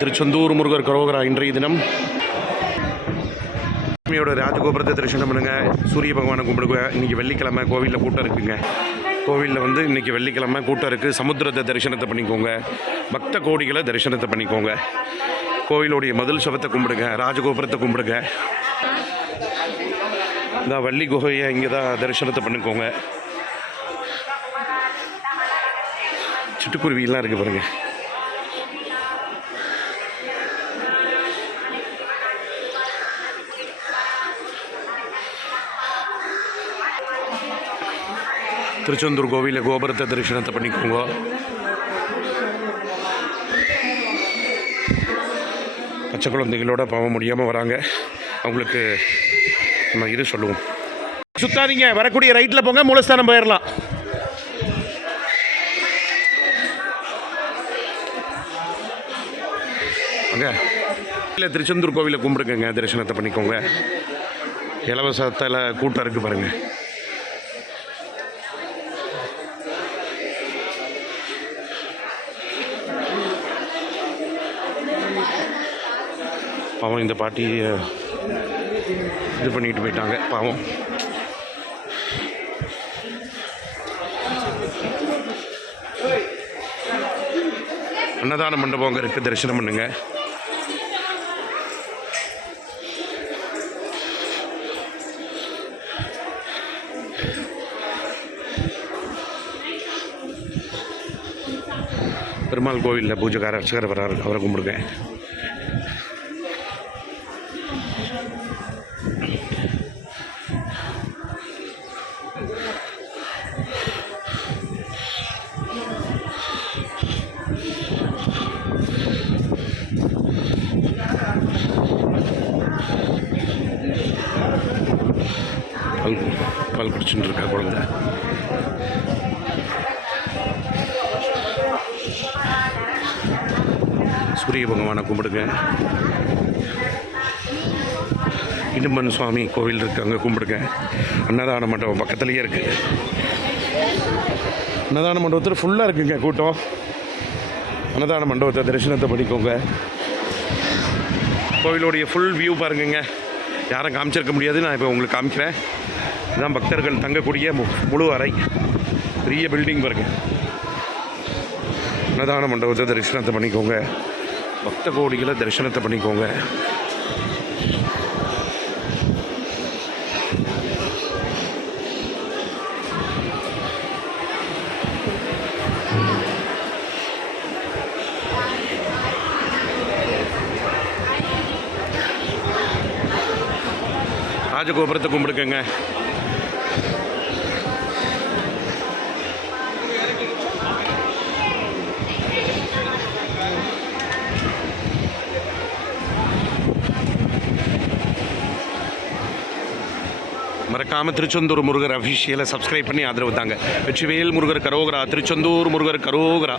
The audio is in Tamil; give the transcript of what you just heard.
திருச்செந்தூர் முருகர் கரோகரா. இன்றைய தினம் சாமியோட ராஜகோபுரத்தை தரிசனம் பண்ணுங்க. சூரிய பகவானை கும்பிடுங்க. இன்றைக்கி வெள்ளிக்கிழமை கோவிலில் கூட்டம் இருக்குங்க. கோவிலில் இன்றைக்கி வெள்ளிக்கிழமை கூட்டம் இருக்குது. சமுத்திரத்தை தரிசனத்தை பண்ணிக்கோங்க. பக்த கோடிகளை தரிசனத்தை பண்ணிக்கோங்க. கோவிலுடைய மதில் சவத்தை கும்பிடுங்க. ராஜகோபுரத்தை கும்பிடுங்க. இந்த வள்ளி குகையை இங்கே தான் தரிசனத்தை பண்ணிக்கோங்க. சிட்டுக்குருவியெல்லாம் இருக்குது பாருங்கள். திருச்செந்தூர் கோவிலில் கோபுரத்தை தரிசனத்தை பண்ணிக்கோங்க. பச்சை குழந்தைகளோட போக முடியாமல் வராங்க. அவங்களுக்கு நம்ம இது சொல்லுவோம், சுத்தாதீங்க, வரக்கூடிய ரைட்டில் போங்க, மூலஸ்தானம் போயிடலாம். அங்கே இல்லை, திருச்செந்தூர் கோவிலை கும்பிடுங்க, தரிசனத்தை பண்ணிக்கோங்க. இலவசத்தில் கூட்டம் இருக்குது பாருங்கள். பாவம் இந்த பாட்டி இது பண்ணிட்டு போயிட்டாங்க. பாவம். அன்னதான மண்டபம் அங்கே இருக்குது, தரிசனம் பண்ணுங்க. பெருமாள் கோவிலில் பூஜைக்கார அர்ச்சகர் வர்றாரு, அவரை கும்பிடுங்க. பால் குடிச்சுட்டு இருக்கா குழந்தை. சூரிய பகவானை கும்பிடுங்க. இடும்பன் சுவாமி கோவில் இருக்குது, அங்கே கும்பிடுங்க. அன்னதான மண்டபம் பக்கத்துலேயே இருக்குது. அன்னதான மண்டபத்தில் ஃபுல்லாக இருக்குங்க கூட்டம். அன்னதான மண்டபத்தை தரிசனத்தை பண்ணிக்கோங்க. கோவிலுடைய ஃபுல் வியூ பாருங்க. யாரும் காமிச்சிருக்க முடியாது, நான் இப்போ உங்களுக்கு காமிக்கிறேன். இதுதான் பக்தர்கள் தங்கக்கூடிய முழு அறை. பெரிய பில்டிங் பாருங்க. அன்னதான மண்டபத்தை தரிசனத்தை பண்ணிக்கோங்க. பக்த கோடிகளை தரிசனத்தை பண்ணிக்கோங்க. ராஜகோபுரத்தை கும்பிடுங்க. மறக்காமல் திருச்செந்தூர் முருகர் அஃபிஷியலை சப்ஸ்கிரைப் பண்ணி ஆதரவு தாங்க. வெற்றிவேல் முருகர் கரோகரா. திருச்செந்தூர் முருகர் கரோகரா.